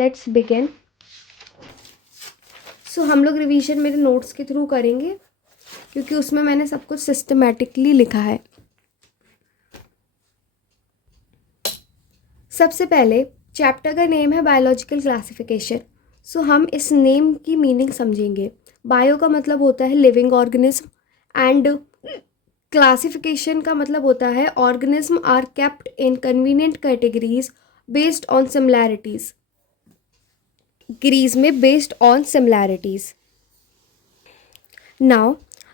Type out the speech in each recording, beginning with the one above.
Let's begin. सो हम लोग revision मेरे नोट्स के थ्रू करेंगे क्योंकि उसमें मैंने सब कुछ सिस्टमेटिकली लिखा है। सबसे पहले चैप्टर का नेम है बायोलॉजिकल क्लासिफिकेशन। सो हम इस नेम की मीनिंग समझेंगे। बायो का मतलब होता है लिविंग ऑर्गेनिज्म एंड क्लासिफिकेशन का मतलब होता है organism are kept in convenient categories based on similarities. में based on similarities. Now,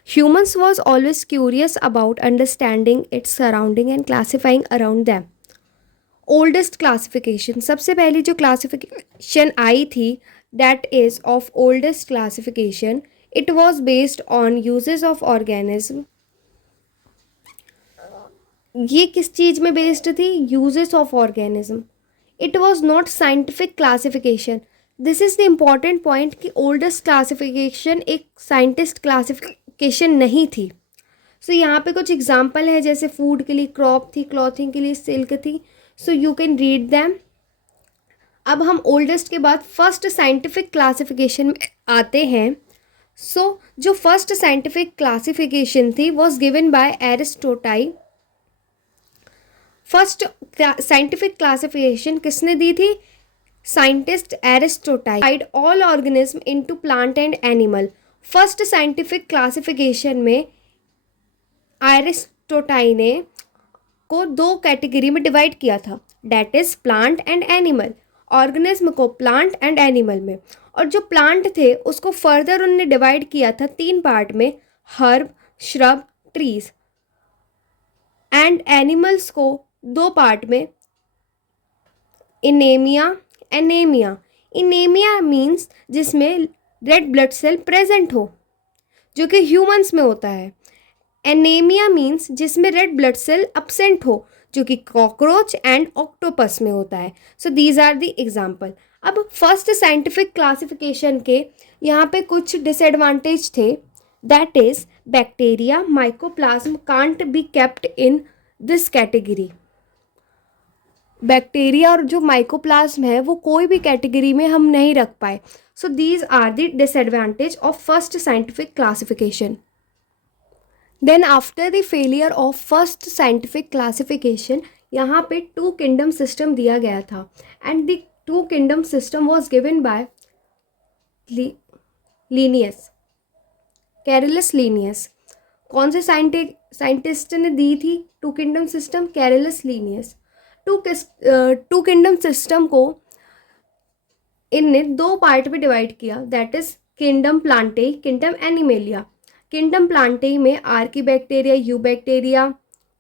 humans was always curious about understanding its surrounding and classifying around them. Oldest classification, सबसे पहली जो classification आई थी that is of oldest classification, it was based on uses of organism. ये किस चीज़ में based थी? Uses of organism. It was not scientific classification. This is the important point कि oldest classification एक साइंटिस्ट क्लासिफिकेशन नहीं थी. सो यहाँ पे कुछ एग्जाम्पल है, जैसे फूड के लिए क्रॉप थी, क्लॉथिंग के लिए सिल्क थी. So you can read them. अब हम ओल्डेस्ट के बाद फर्स्ट साइंटिफिक क्लासिफिकेशन में आते हैं. सो जो फर्स्ट साइंटिफिक क्लासिफिकेशन थी was given by Aristotle. First scientific classification किसने दी थी? Scientist Aristotle. All organism into plant and animal. First scientific classification में एरिस्टोटाई ने को दो कैटेगरी में डिवाइड किया था, that is plant and animal. Organism को प्लांट एंड एनिमल में. और जो प्लांट थे उसको फर्दर उन्होंने डिवाइड किया था तीन पार्ट में, herb, shrub, trees. And animals को दो पार्ट में, इनेमिया, एनेमिया. इनेमिया मीन्स जिसमें रेड ब्लड सेल प्रेजेंट हो, जो कि ह्यूमंस में होता है. एनेमिया मीन्स जिसमें रेड ब्लड सेल अब्सेंट हो, जो कि कॉकरोच एंड ऑक्टोपस में होता है. So these are the example. अब फर्स्ट साइंटिफिक क्लासिफिकेशन के यहाँ पे कुछ डिसएडवांटेज थे, that is bacteria, mycoplasma can't be kept in this category. Bacteria और जो माइकोप्लाज्म है वो कोई भी कैटेगरी में हम नहीं रख पाए. So these are the disadvantage of first scientific classification. Then after the failure of first scientific classification, यहाँ पे टू किंगडम सिस्टम दिया गया था and the two kingdom system was given by Linnaeus, Carolus Linnaeus. कौन से scientist ने दी थी two kingdom system? Carolus Linnaeus. Two kingdom system को इनने दो पार्ट में डिवाइड किया, that is kingdom Plantae, kingdom Animalia. Kingdom Plantae में archaebacteria, eubacteria,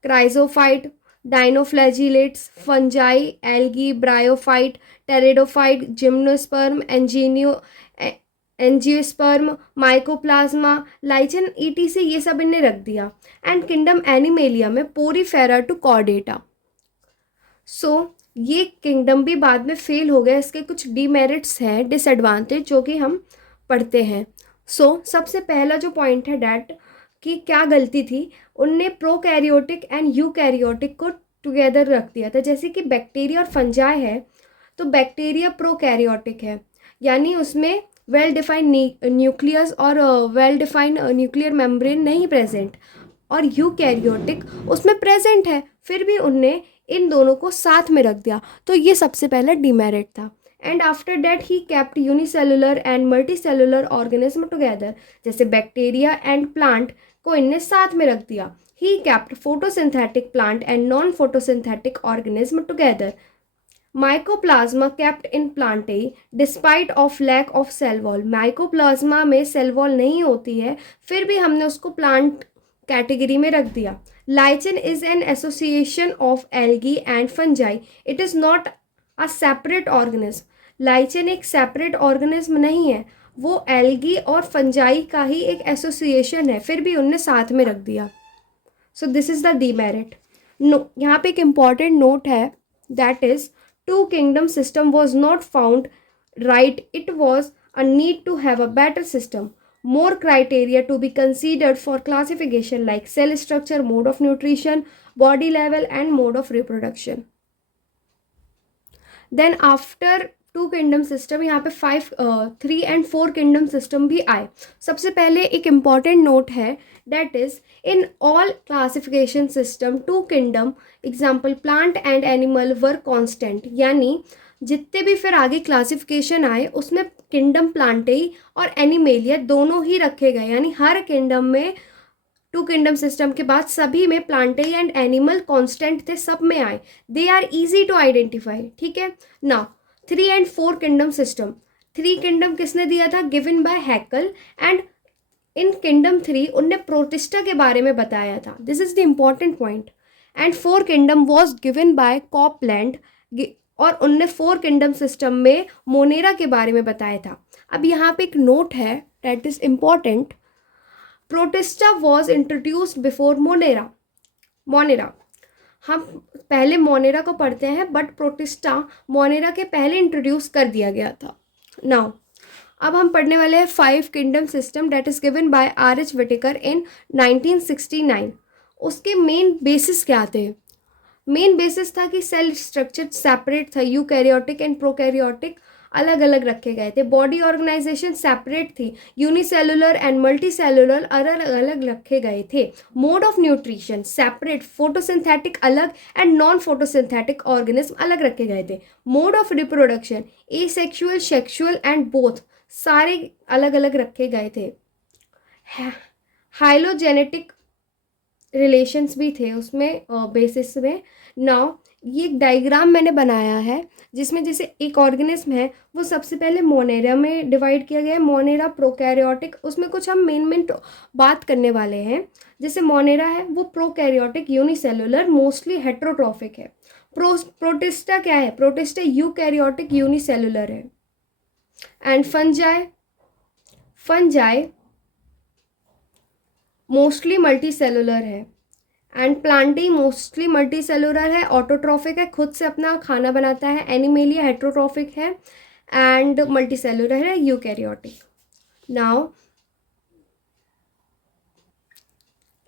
chrysophyte, dinoflagellates, fungi, algae, bryophyte, pteridophyte, gymnosperm, angiosperm, mycoplasma, lichen, etc, ये सब इनने रख दिया. एंड किंगडम एनिमेलिया में पोरीफेरा टू कॉर्डेटा. सो ये किंगडम भी बाद में फेल हो गया. इसके कुछ डीमेरिट्स हैं, डिसएडवांटेज, जो कि हम पढ़ते हैं. सो सबसे पहला जो पॉइंट है डैट कि क्या गलती थी, उनने प्रोकैरियोटिक एंड यूकैरियोटिक को टुगेदर रख दिया था. जैसे कि बैक्टीरिया और फंजाई है, तो बैक्टीरिया प्रोकैरियोटिक है, यानी उसमें वेल डिफाइंड न्यूक्लियस और वेल डिफाइंड न्यूक्लियर मेम्ब्रेन नहीं प्रेजेंट. और यूकैरियोटिक उसमें प्रेजेंट है, फिर भी उनने इन दोनों को साथ में रख दिया. तो ये सबसे पहला डिमेरिट था. And after that he kept unicellular and multicellular organism together. जैसे बैक्टीरिया एंड प्लांट को इनने साथ में रख दिया. He kept photosynthetic plant and non photosynthetic organism together. Mycoplasma kept in Plantae despite of lack of cell wall. Mycoplasma में cell wall नहीं होती है, फिर भी हमने उसको प्लांट कैटेगरी में रख दिया. Lichen is an association of algae and fungi. It is not a separate organism. Lichen एक separate organism नहीं है, वो algae और fungi का ही एक association है, फिर भी उनने साथ में रख दिया. So this is the demerit. No, यहाँ पे एक important note है, that is two kingdom system was not found right. It was a need to have a better system. More criteria to be considered for classification like cell structure, mode of nutrition, body level and mode of reproduction. Then after two kingdom system, यहाँ पे 3 and 4 kingdom system भी आए। सबसे पहले एक important note है, that is in all classification system two kingdom example plant and animal were constant, यानी जितने भी फिर आगे क्लासिफिकेशन आए उसमें किंगडम प्लांटेई और एनिमेलिया दोनों ही रखे गए, यानी हर किंगडम में टू किंगडम सिस्टम के बाद सभी में प्लांटेई एंड एनिमल कांस्टेंट थे, सब में आए, they are easy to identify. ठीक है ना। 3 and 4 किंगडम सिस्टम, 3 किंगडम किसने दिया था, given by Haeckel, and in kingdom 3 उनने प्रोटिस्टा के बारे में बताया था, this is the important point. And 4 kingdom was given by Copeland, और उनने 4 किंगडम सिस्टम में मोनेरा के बारे में बताया था। अब यहाँ पे एक नोट है that is important, protista was introduced before Monera. हम पहले मोनेरा को पढ़ते हैं, बट प्रोटिस्टा मोनेरा के पहले इंट्रोड्यूस कर दिया गया था। नाउ अब हम पढ़ने वाले हैं 5 kingdom system that is given by R.H. Whittaker in 1969। उसके मेन बेसिस क्या थे, मेन बेसिस था कि सेल स्ट्रक्चर सेपरेट था, यूकैरियोटिक एंड प्रोकैरियोटिक अलग अलग रखे गए थे, बॉडी ऑर्गेनाइजेशन सेपरेट थी, यूनिसेलुलर एंड मल्टीसेलुलर अलग अलग रखे गए थे, mode of nutrition separate, photosynthetic अलग एंड नॉन फोटोसिंथेटिक ऑर्गेनिज्म अलग रखे गए थे, mode of reproduction asexual, sexual and both सारे अलग अलग रखे गए थे, हाइलोजेनेटिक रिलेशंस भी थे उसमें बेसिस में। नाउ ये एक डायग्राम मैंने बनाया है जिसमें जैसे एक ऑर्गेनिज्म है वो सबसे पहले मोनेरा में डिवाइड किया गया है, मोनेरा प्रोकैरियोटिक, उसमें कुछ हम मेन बात करने वाले हैं। जैसे मोनेरा है वो प्रोकैरियोटिक यूनिसेलुलर मोस्टली हेट्रोट्रॉफिक है, प्रोटिस्टा क्या है, प्रोटिस्टा यूकैरियोटिक यूनिसेलुलर है, एंड फंजाई मोस्टली मल्टीसेलुलर है, एंड प्लांटी मोस्टली मल्टीसेलुलर है, ऑटोट्रॉफिक है, खुद से अपना खाना बनाता है, एनिमेलिया हेट्रोट्रॉफिक है एंड मल्टीसेलुलर है, यूकैरियोटिक। नाउ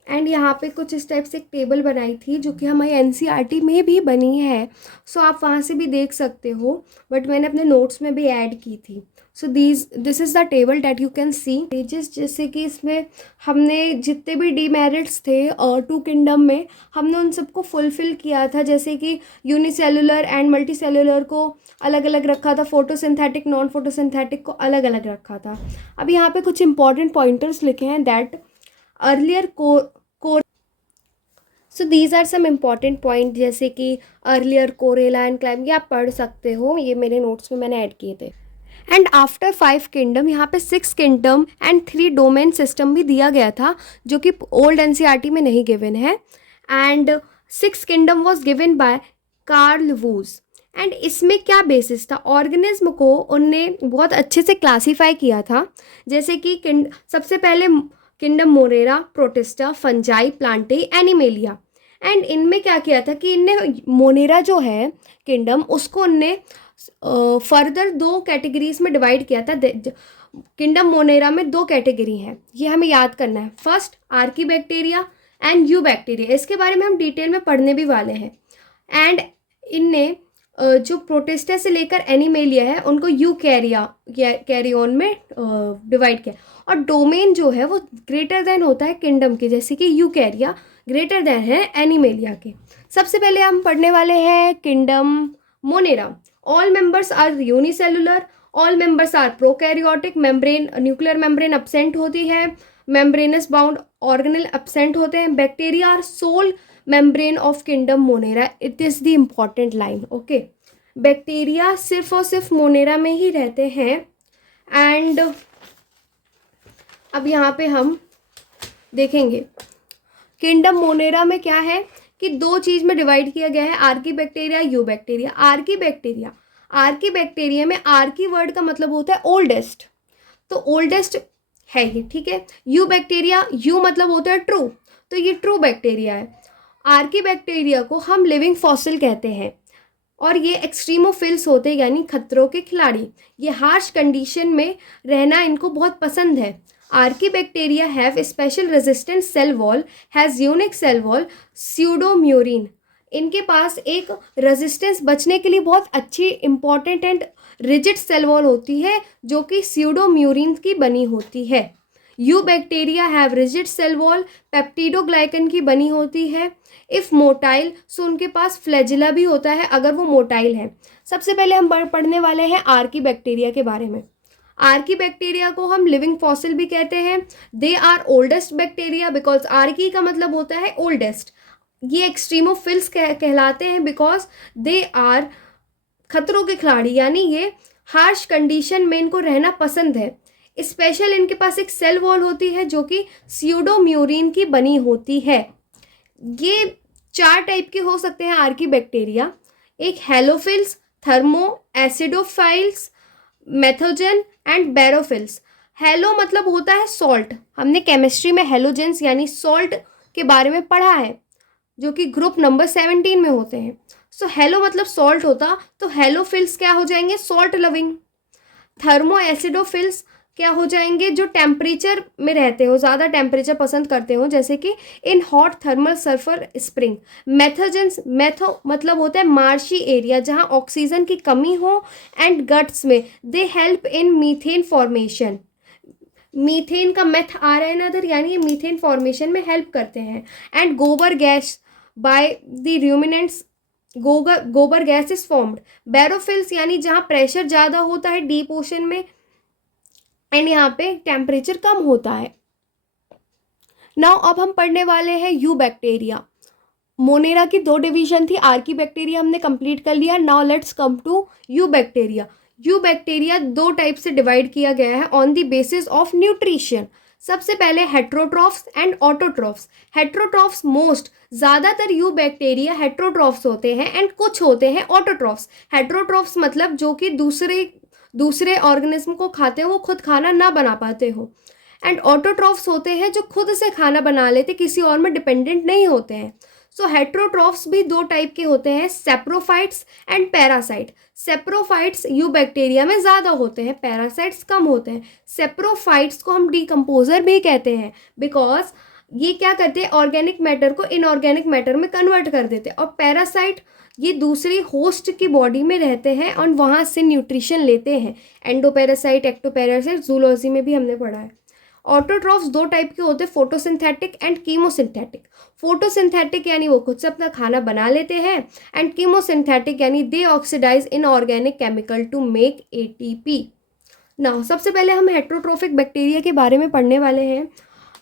एंड यहाँ पे कुछ इस टाइप से एक टेबल बनाई थी जो कि हमारी एनसीईआरटी में भी बनी है, सो आप वहाँ से भी देख सकते हो, बट मैंने अपने नोट्स में भी ऐड की थी। सो this is the table that you can see pages, जैसे कि इसमें हमने जितने भी डीमेरिट्स थे टू किंगडम में हमने उन सबको फुलफिल किया था, जैसे कि यूनिसेलुलर एंड मल्टीसेलुलर को अलग अलग रखा था, फोटोसिंथेटिक नॉन फोटोसिंथेटिक को अलग अलग रखा था। अब यहाँ पे कुछ इंपॉर्टेंट पॉइंटर्स लिखे हैं दैट अर्लियर को so these are some important point, जैसे कि अर्लियर कोरेला एंड क्लाइम, ये आप पढ़ सकते हो, ये मेरे नोट्स में मैंने ऐड किए थे। एंड आफ्टर 5 किंगडम यहाँ पे 6 किंगडम एंड 3 डोमेन सिस्टम भी दिया गया था जो कि ओल्ड एनसीईआरटी में नहीं गिवन है, and 6 kingdom was given by Carl Woese. And इसमें क्या बेसिस था, ऑर्गेनिज्म को उनने बहुत अच्छे से क्लासीफाई किया था, जैसे कि सबसे पहले kingdom Monera, Protista, fungi, Plantae, Animalia. And इनमें क्या किया था कि इनने मोनेरा जो है किंगडम उसको उनने फर्दर 2 कैटेगरीज में डिवाइड किया था। किंगडम मोनेरा में 2 कैटेगरी हैं, ये हमें याद करना है, first archaebacteria and you bacteria, इसके बारे में हम डिटेल में पढ़ने भी वाले हैं। एंड इनने जो प्रोटिस्टा से लेकर एनिमेलिया है उनको कैरियन में डिवाइड किया, और डोमेन जो है वो ग्रेटर देन होता है किंगडम के, जैसे कि यूकैरिया ग्रेटर देन है एनिमेलिया के। सबसे पहले हम पढ़ने वाले हैं kingdom monera. All members are unicellular, all members are prokaryotic, membrane nuclear membrane absent होती है, मेम्ब्रेनस बाउंड ऑर्गेनेल एब्सेंट होते हैं, bacteria are sole members of kingdom monera, it is the important line. Okay, bacteria सिर्फ और सिर्फ Monera में ही रहते हैं। एंड अब यहाँ पे हम देखेंगे किंगडम मोनेरा में क्या है कि 2 चीज़ में डिवाइड किया गया है, आर्कीबैक्टीरिया, यू बैक्टीरिया। आर्कीबैक्टीरिया में आर्की वर्ड का मतलब होता है ओल्डेस्ट, तो ओल्डेस्ट है ये, ठीक है। यू बैक्टीरिया, यू मतलब होता है ट्रू, तो ये ट्रू बैक्टीरिया है। आर्कीबैक्टीरिया को हम लिविंग फॉसिल कहते हैं, और ये एक्सट्रीमोफिल्स होते हैं, यानी खतरों के खिलाड़ी, ये हार्श कंडीशन में रहना इनको बहुत पसंद है। Archaebacteria have special resistant cell wall, has unique cell wall, pseudomurein, इनके पास एक रेजिस्टेंस बचने के लिए बहुत अच्छी important and rigid cell wall होती है जो कि स्यूडोम्यूरिन की बनी होती है। Eubacteria have rigid cell wall peptidoglycan की बनी होती है। इफ़ मोटाइल सो उनके पास फ्लैजिला भी होता है अगर वो मोटाइल है। सबसे पहले हम पढ़ने वाले हैं आर्की बैक्टीरिया के बारे में। आर्की बैक्टीरिया को हम लिविंग फॉसिल भी कहते हैं। They are oldest bacteria because archae का मतलब होता है ओल्डेस्ट। ये एक्सट्रीमोफिल्स कहलाते हैं बिकॉज दे आर खतरों के खिलाड़ी, यानी ये हार्श कंडीशन में इनको रहना पसंद है। स्पेशल इनके पास एक सेल वॉल होती है जो कि स्यूडोम्यूरिन की बनी होती है। ये 4 टाइप के हो सकते हैं आर्की बैक्टीरिया। एक हेलोफिल्स, थर्मो, एसिडोफाइल्स, मेथोजन एंड बैरोफिल्स। हेलो मतलब होता है सॉल्ट। हमने केमिस्ट्री में हेलोजेंस यानी सॉल्ट के बारे में पढ़ा है जो कि ग्रुप नंबर 17 में होते हैं। सो हेलो मतलब सॉल्ट होता, तो हेलोफिल्स क्या हो जाएंगे, सॉल्ट लविंग। थर्मो एसिडोफिल्स क्या हो जाएंगे, जो टेम्परेचर में रहते हो, ज़्यादा टेम्परेचर पसंद करते हो, जैसे कि in hot thermal sulphur spring. Methanogens, methano मतलब होता है मार्शी एरिया जहाँ ऑक्सीजन की कमी हो, एंड गट्स में they help in methane formation. Methane का मेथ आ रहा है ना इधर, यानी ये मीथेन फॉर्मेशन में हेल्प करते हैं। एंड गोबर गैस बाय द रूमिनेंट्स, गोबर गैस इज फॉर्म्ड। बैरोफिल्स यानी जहाँ प्रेशर ज़्यादा होता है डीप ओशन में एंड यहाँ पे टेम्परेचर कम होता है। नाउ अब हम पढ़ने वाले हैं यू बैक्टीरिया। मोनेरा की 2 डिवीजन थी, आर्की बैक्टीरिया हमने कंप्लीट कर लिया। Now let's come to eubacteria. Eubacteria 2 type से डिवाइड किया गया है on the basis of nutrition. सबसे पहले heterotrophs and autotrophs. Heterotrophs most, ज़्यादातर यू बैक्टीरिया हेट्रोट्रॉफ्स होते हैं एंड कुछ होते हैं ऑटोट्रॉफ्स। हेट्रोट्रॉफ्स मतलब जो कि दूसरे ऑर्गेनिज्म को खाते हो, वो खुद खाना ना बना पाते हो। एंड ऑटोट्रॉफ्स होते हैं जो खुद से खाना बना लेते, किसी और में डिपेंडेंट नहीं होते हैं। सो हेट्रोट्रॉफ्स भी 2 टाइप के होते हैं, saprophytes and parasite. Saprophytes you bacteria में ज़्यादा होते हैं, पैरासाइट्स कम होते हैं। सेप्रोफाइट्स को हम डिकम्पोजर भी कहते हैं बिकॉज ये क्या करते हैं, ऑर्गेनिक मैटर को इनऑर्गेनिक मैटर में कन्वर्ट कर देते हैं। और पैरासाइट ये दूसरी होस्ट की बॉडी में रहते हैं और वहाँ से न्यूट्रिशन लेते हैं। एंडोपैरासाइट, एक्टोपैरासाइट, जूलॉजी में भी हमने पढ़ा है। ऑटोट्रॉफ्स 2 टाइप के होते हैं, फोटोसिंथेटिक एंड कीमोसिंथेटिक। फोटोसिंथेटिक यानी वो खुद से अपना खाना बना लेते हैं, एंड कीमोसिंथेटिक यानी they oxidise inorganic chemical to make ATP. Now सबसे पहले हम हेट्रोट्रोफिक बैक्टीरिया के बारे में पढ़ने वाले हैं,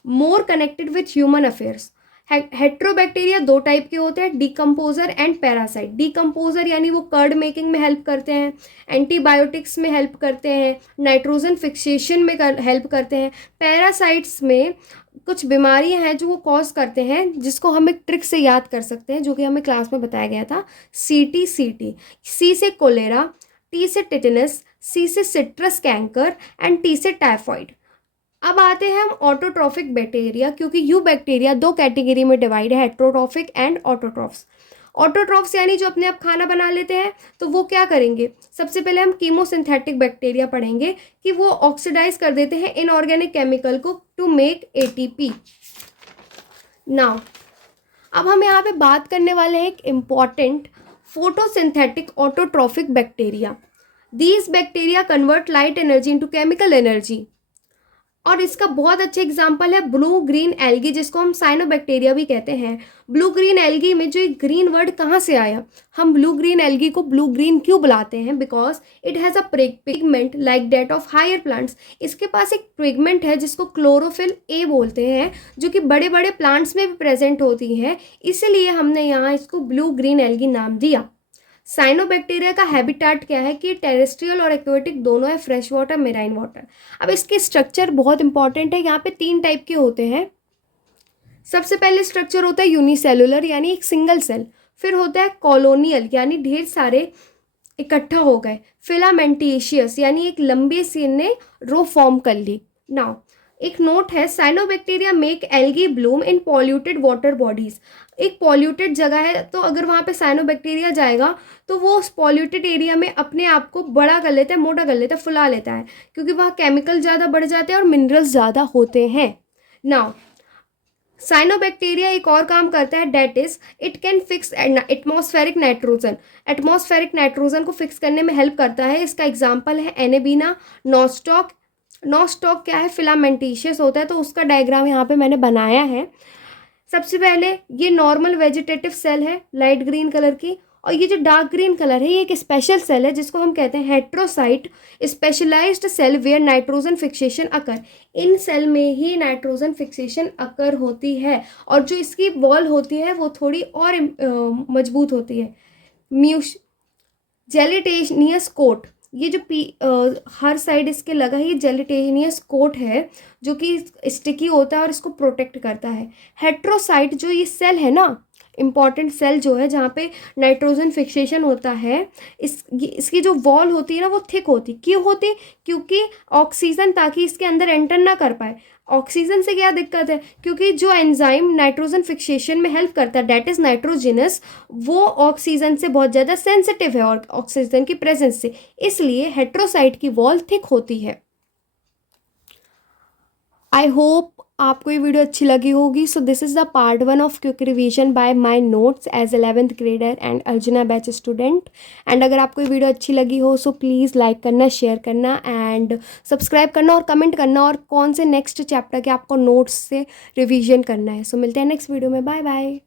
more connected with human affairs. Heterobacteria 2 type के होते हैं, डिकम्पोजर एंड पैरासाइट। डिकम्पोजर यानी वो कर्ड मेकिंग में हेल्प करते हैं, एंटीबायोटिक्स में हेल्प करते हैं, नाइट्रोजन फिक्सेशन में हेल्प करते हैं। पैरासाइट्स में कुछ बीमारियां हैं जो वो कॉज करते हैं, जिसको हम एक ट्रिक से याद कर सकते हैं जो कि हमें क्लास में बताया गया था, CT CT। सी से कोलेरा, टी से टिटेनस, सी से सिट्रस कैंकर एंड टी से टाइफॉइड। अब आते हैं हम ऑटोट्रॉफिक बैक्टीरिया, क्योंकि यू बैक्टीरिया 2 कैटेगरी में डिवाइड है, हेट्रोट्रॉफिक एंड ऑटोट्रॉफ्स। ऑटोट्रॉफ्स यानी जो अपने आप खाना बना लेते हैं, तो वो क्या करेंगे, सबसे पहले हम कीमोसिंथेटिक बैक्टीरिया पढ़ेंगे कि वो ऑक्सीडाइज कर देते हैं इनऑर्गेनिक केमिकल को टू मेक ATP। नाउ अब हम यहाँ पे बात करने वाले हैं एक important photosynthetic autotrophic bacteria. These bacteria convert light energy into chemical energy, और इसका बहुत अच्छा एग्जाम्पल है ब्लू ग्रीन एल्गी, जिसको हम साइनोबैक्टीरिया भी कहते हैं। ब्लू ग्रीन एल्गी में जो एक ग्रीन वर्ड कहाँ से आया, हम ब्लू ग्रीन एल्गी को ब्लू ग्रीन क्यों बुलाते हैं, because it has a pigment like that of higher plants. इसके पास एक पिगमेंट है जिसको क्लोरोफिल ए बोलते हैं, जो कि बड़े बड़े प्लांट्स में भी प्रेजेंट होती है, इसलिए हमने यहाँ इसको ब्लू ग्रीन एल्गी नाम दिया। साइनोबैक्टीरिया का हैबिटेट क्या है कि टेरेस्ट्रियल और एक्वेटिक दोनों है, फ्रेश वाटर, मेराइन वाटर। अब इसके स्ट्रक्चर बहुत इंपॉर्टेंट है, यहाँ पे 3 टाइप के होते हैं। सबसे पहले स्ट्रक्चर होता है यूनिसेलुलर यानी एक सिंगल सेल, फिर होता है कॉलोनियल यानी ढेर सारे इकट्ठा हो गए, फिलामेंटिशियस यानी एक लंबे से ने रो फॉर्म कर ली। नाउ एक नोट है, साइनोबैक्टीरिया मेक एल्गी ब्लूम इन पॉल्यूटेड वाटर बॉडीज। एक पॉल्यूटेड जगह है तो अगर वहाँ पे साइनोबैक्टीरिया जाएगा तो वो उस पॉल्यूटेड एरिया में अपने आप को बड़ा कर लेता है, मोटा कर लेता है, फुला लेता है, क्योंकि वहाँ केमिकल ज़्यादा बढ़ जाते हैं और मिनरल्स ज़्यादा होते हैं। नाउ साइनोबैक्टीरिया एक और काम करता है, that is it can fix atmospheric nitrogen. Atmospheric nitrogen को फिक्स करने में हेल्प करता है। इसका एग्जांपल है एनेबीना, नॉस्टॉक। नॉस्टॉक क्या है, फिलामेंटिशियस होता है, तो उसका डायग्राम यहाँ पे मैंने बनाया है। सबसे पहले ये नॉर्मल वेजिटेटिव सेल है लाइट ग्रीन कलर की, और ये जो डार्क ग्रीन कलर है ये एक स्पेशल सेल है जिसको हम कहते हैं heterocyst, specialised cell where nitrogen fixation occur. इन सेल में ही नाइट्रोजन फिक्सेशन अकर होती है, और जो इसकी वॉल होती है वो थोड़ी और मजबूत होती है। म्यूश जेलिटेनियस कोट, ये जो हर साइड इसके लगा है ये जेलिटेनियस कोट है जो कि स्टिकी होता है और इसको प्रोटेक्ट करता है। हेट्रोसाइट जो ये सेल है ना, इंपॉर्टेंट सेल जो है जहाँ पे नाइट्रोजन फिक्सेशन होता है, इसकी जो वॉल होती है ना वो थिक होती। क्यों होती? क्योंकि ऑक्सीजन ताकि इसके अंदर एंटर ना कर पाए। ऑक्सीजन से क्या दिक्कत है? क्योंकि जो एंजाइम नाइट्रोजन फिक्सेशन में हेल्प करता है डेट इज नाइट्रोजिनस, वो ऑक्सीजन से बहुत ज़्यादा सेंसिटिव है और ऑक्सीजन की प्रेजेंस से, इसलिए हेट्रोसाइट की वॉल थिक होती है। आई होप आपको ये वीडियो अच्छी लगी होगी। So this is the part 1 of quick revision by my notes as 11th grader and Arjuna batch student. And अगर आपको ये वीडियो अच्छी लगी हो सो प्लीज़ लाइक करना, शेयर करना एंड सब्सक्राइब करना और कमेंट करना, और कौन से नेक्स्ट चैप्टर के आपको नोट्स से रिवीजन करना है। सो मिलते हैं नेक्स्ट वीडियो में। Bye bye.